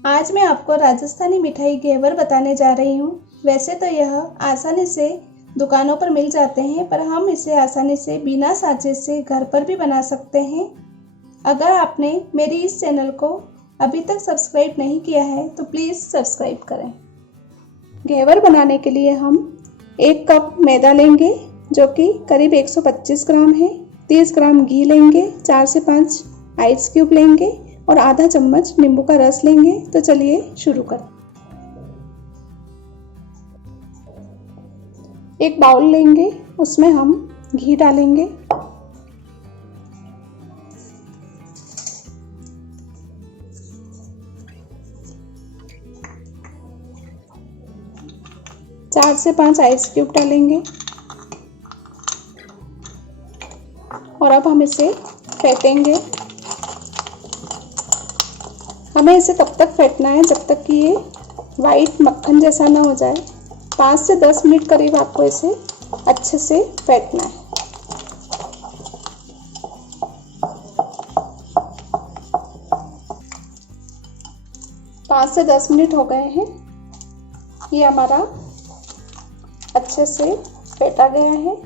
आज मैं आपको राजस्थानी मिठाई घेवर बताने जा रही हूँ। वैसे तो यह आसानी से दुकानों पर मिल जाते हैं, पर हम इसे आसानी से बिना साँचे से घर पर भी बना सकते हैं। अगर आपने मेरी इस चैनल को अभी तक सब्सक्राइब नहीं किया है तो प्लीज़ सब्सक्राइब करें। घेवर बनाने के लिए हम 1 कप मैदा लेंगे जो कि करीब 125 ग्राम है। 30 ग्राम घी लेंगे, 4 से 5 आइस क्यूब लेंगे और आधा चम्मच नींबू का रस लेंगे। तो चलिए शुरू करें। एक बाउल लेंगे, उसमें हम घी डालेंगे। चार से 5 आइस क्यूब डालेंगे और अब हम इसे फेंटेंगे। हमें इसे तब तक फेंटना है जब तक कि ये वाइट मक्खन जैसा ना हो जाए। 5 से 10 मिनट करीब आपको इसे अच्छे से फेंटना है। पाँच से 10 मिनट हो गए हैं। ये हमारा अच्छे से फेंटा गया है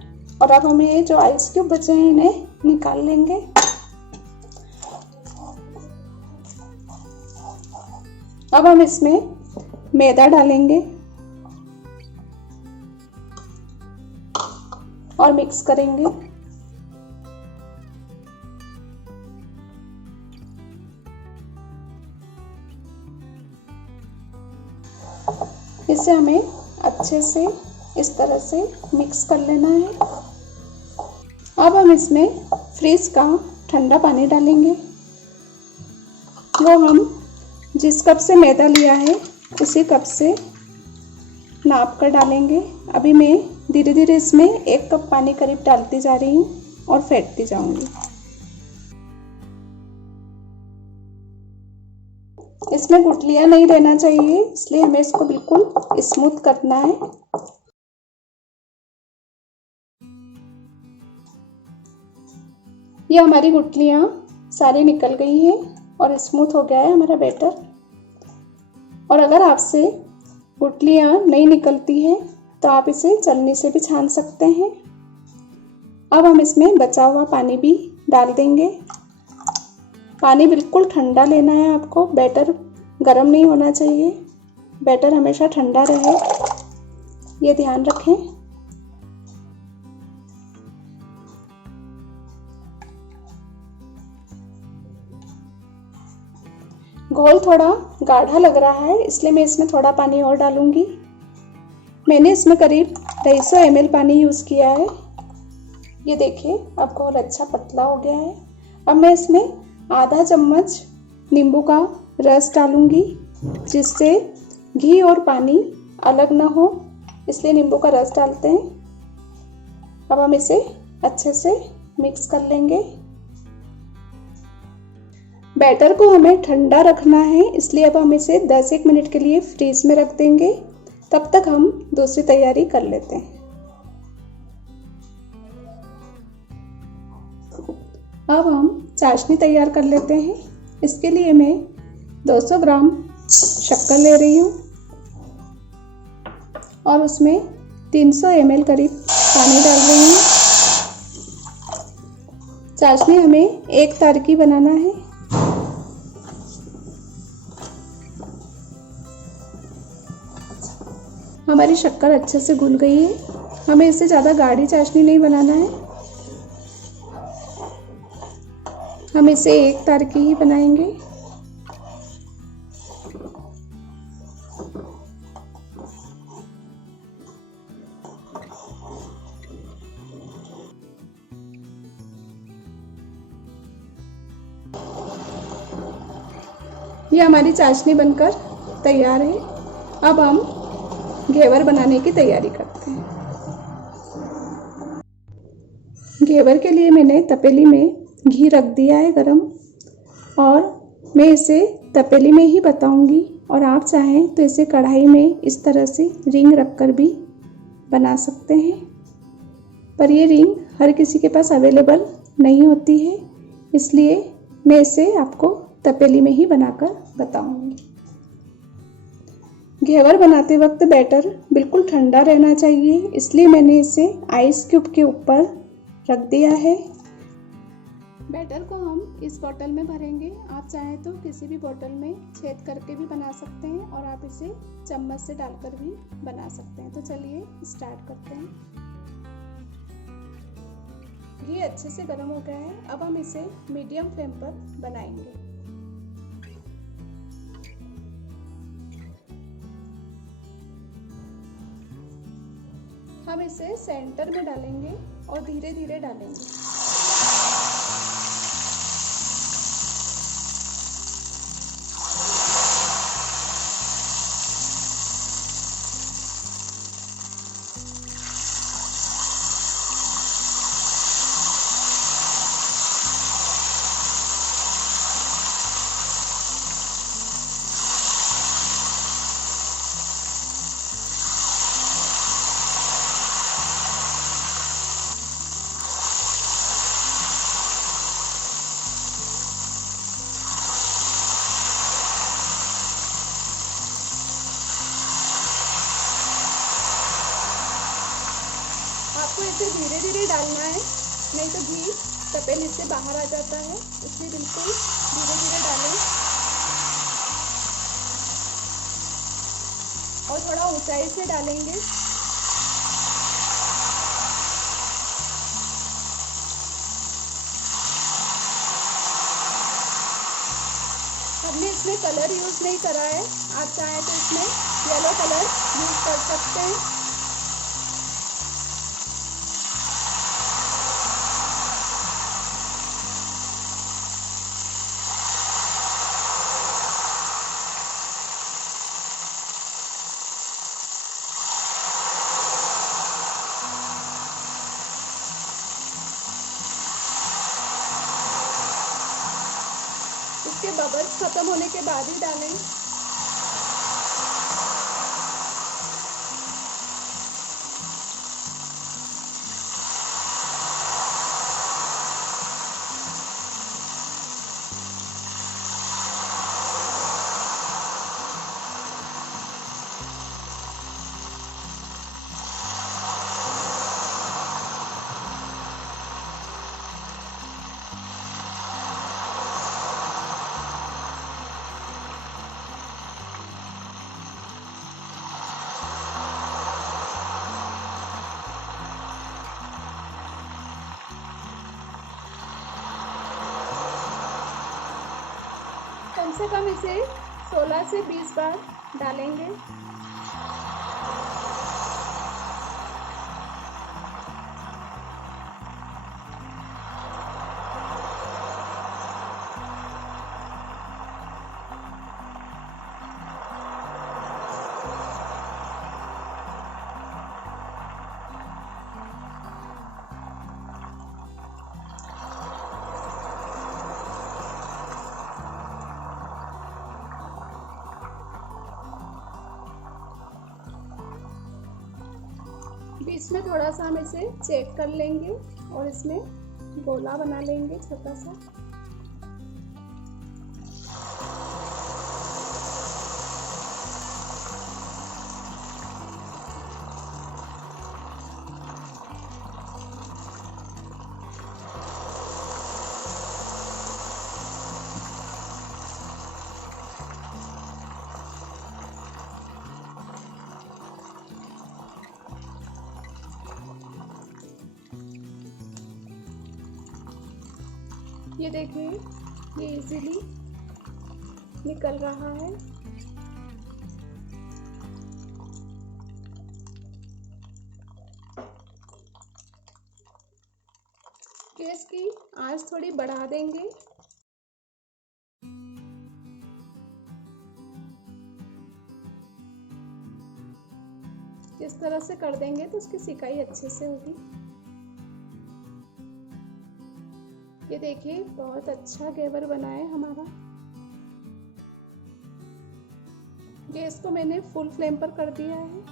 और अब हमें ये जो आइस क्यूब बचे हैं इन्हें निकाल लेंगे। अब हम इसमें मैदा डालेंगे और मिक्स करेंगे। इसे हमें अच्छे से इस तरह से मिक्स कर लेना है। अब हम इसमें फ्रिज का ठंडा पानी डालेंगे। वो हम जिस कप से मैदा लिया है उसी कप से नाप कर डालेंगे। अभी मैं धीरे धीरे इसमें 1 कप पानी करीब डालती जा रही हूँ और फेंटती जाऊंगी। इसमें गुठलियाँ नहीं रहना चाहिए, इसलिए हमें इसको बिल्कुल स्मूथ करना है। ये हमारी गुठलियाँ सारी निकल गई हैं और स्मूथ हो गया है हमारा बैटर। और अगर आपसे गुठलियाँ नहीं निकलती हैं तो आप इसे छलनी से भी छान सकते हैं। अब हम इसमें बचा हुआ पानी भी डाल देंगे। पानी बिल्कुल ठंडा लेना है आपको, बैटर गर्म नहीं होना चाहिए। बैटर हमेशा ठंडा रहे, ये ध्यान रखें। घोल थोड़ा गाढ़ा लग रहा है, इसलिए मैं इसमें थोड़ा पानी और डालूंगी। मैंने इसमें करीब 250 ml पानी यूज़ किया है। ये देखिए अब घोल अच्छा पतला हो गया है। अब मैं इसमें आधा चम्मच नींबू का रस डालूंगी, जिससे घी और पानी अलग ना हो, इसलिए नींबू का रस डालते हैं। अब हम इसे अच्छे से मिक्स कर लेंगे। बैटर को हमें ठंडा रखना है, इसलिए अब हम इसे 10-1 मिनट के लिए फ्रीज में रख देंगे। तब तक हम दूसरी तैयारी कर लेते हैं। अब हम चाशनी तैयार कर लेते हैं। इसके लिए मैं 200 ग्राम शक्कर ले रही हूँ और उसमें 300 ml करीब पानी डाल रही हूँ। चाशनी हमें 1 तार की बनाना है। हमारी शक्कर अच्छे से घुल गई है। हमें इससे ज़्यादा गाढ़ी चाशनी नहीं बनाना है, हम इसे 1 तार की ही बनाएंगे। ये हमारी चाशनी बनकर तैयार है। अब हम घेवर बनाने की तैयारी करते हैं। घेवर के लिए मैंने तपेली में घी रख दिया है गरम, और मैं इसे तपेली में ही बताऊंगी, और आप चाहें तो इसे कढ़ाई में इस तरह से रिंग रखकर भी बना सकते हैं, पर ये रिंग हर किसी के पास अवेलेबल नहीं होती है, इसलिए मैं इसे आपको तपेली में ही बनाकर बताऊंगी। घेवर बनाते वक्त बैटर बिल्कुल ठंडा रहना चाहिए, इसलिए मैंने इसे आइस क्यूब के ऊपर रख दिया है। बैटर को हम इस बोतल में भरेंगे। आप चाहें तो किसी भी बोतल में छेद करके भी बना सकते हैं और आप इसे चम्मच से डालकर भी बना सकते हैं। तो चलिए स्टार्ट करते हैं। घी अच्छे से गर्म हो गया है। अब हम इसे मीडियम फ्लेम पर बनाएंगे। हम इसे सेंटर में डालेंगे और धीरे धीरे डालेंगे। आपको इसे धीरे धीरे डालना है, नहीं तो घी तपेले से बाहर आ जाता है, इसलिए बिल्कुल धीरे धीरे डालें और थोड़ा ऊंचाई से डालेंगे। हमने इसमें कलर यूज़ नहीं करा है, आप चाहें तो इसमें येलो कलर यूज़ कर सकते हैं। इसके बबल्स खत्म होने के बाद ही डालें। कम से कम इसे 16 से 20 बार डालेंगे। बीच में थोड़ा सा हम इसे चेक कर लेंगे और इसमें गोला बना लेंगे छोटा सा। ये देखिए, ये इजीली निकल रहा है। गैस की आंच थोड़ी बढ़ा देंगे। इस तरह से कर देंगे तो उसकी सिकाई अच्छे से होगी। ये देखिए, बहुत अच्छा घेवर बना है हमारा। गैस को मैंने फुल फ्लेम पर कर दिया है।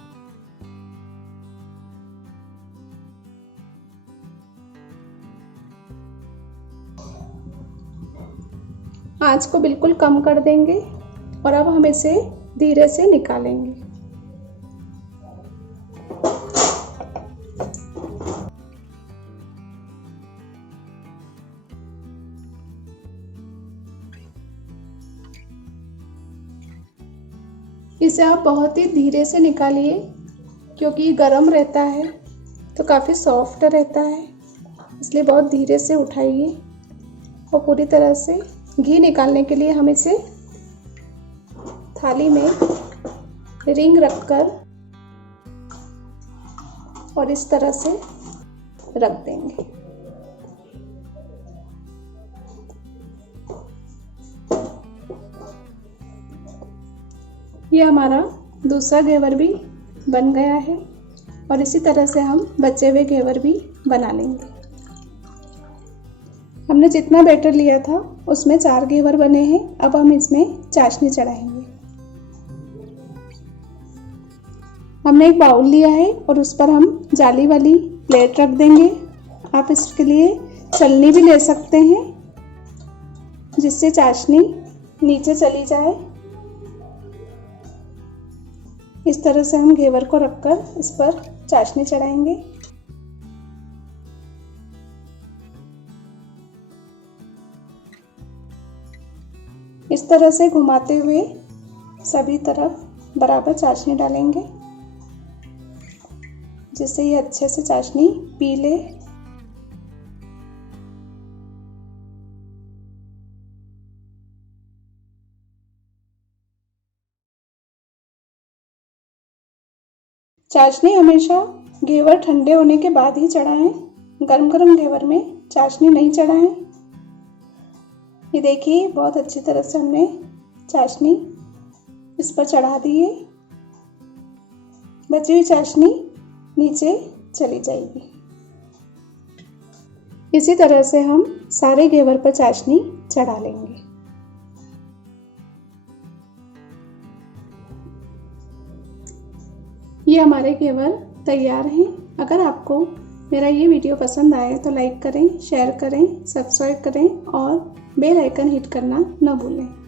आंच को बिल्कुल कम कर देंगे और अब हम इसे धीरे से निकालेंगे। इसे आप बहुत ही धीरे से निकालिए क्योंकि गर्म रहता है तो काफ़ी सॉफ्ट रहता है, इसलिए बहुत धीरे से उठाइए। और पूरी तरह से घी निकालने के लिए हम इसे थाली में रिंग रखकर और इस तरह से रख देंगे। ये हमारा दूसरा घेवर भी बन गया है और इसी तरह से हम बचे हुए घेवर भी बना लेंगे। हमने जितना बैटर लिया था उसमें 4 घेवर बने हैं। अब हम इसमें चाशनी चढ़ाएंगे। हमने एक बाउल लिया है और उस पर हम जाली वाली प्लेट रख देंगे। आप इसके लिए छलनी भी ले सकते हैं जिससे चाशनी नीचे चली जाए। इस तरह से हम घेवर को रखकर इस पर चाशनी चढ़ाएंगे। इस तरह से घुमाते हुए सभी तरफ बराबर चाशनी डालेंगे जिससे ये अच्छे से चाशनी पी ले। चाशनी हमेशा घेवर ठंडे होने के बाद ही चढ़ाएं। गरम गरम घेवर में चाशनी नहीं चढ़ाएं। ये देखिए बहुत अच्छी तरह से हमने चाशनी इस पर चढ़ा दी है। बची हुई चाशनी नीचे चली जाएगी। इसी तरह से हम सारे घेवर पर चाशनी चढ़ा लेंगे। ये हमारे घेवर तैयार हैं। अगर आपको मेरा ये वीडियो पसंद आए तो लाइक करें, शेयर करें, सब्सक्राइब करें और बेल आइकन हिट करना न भूलें।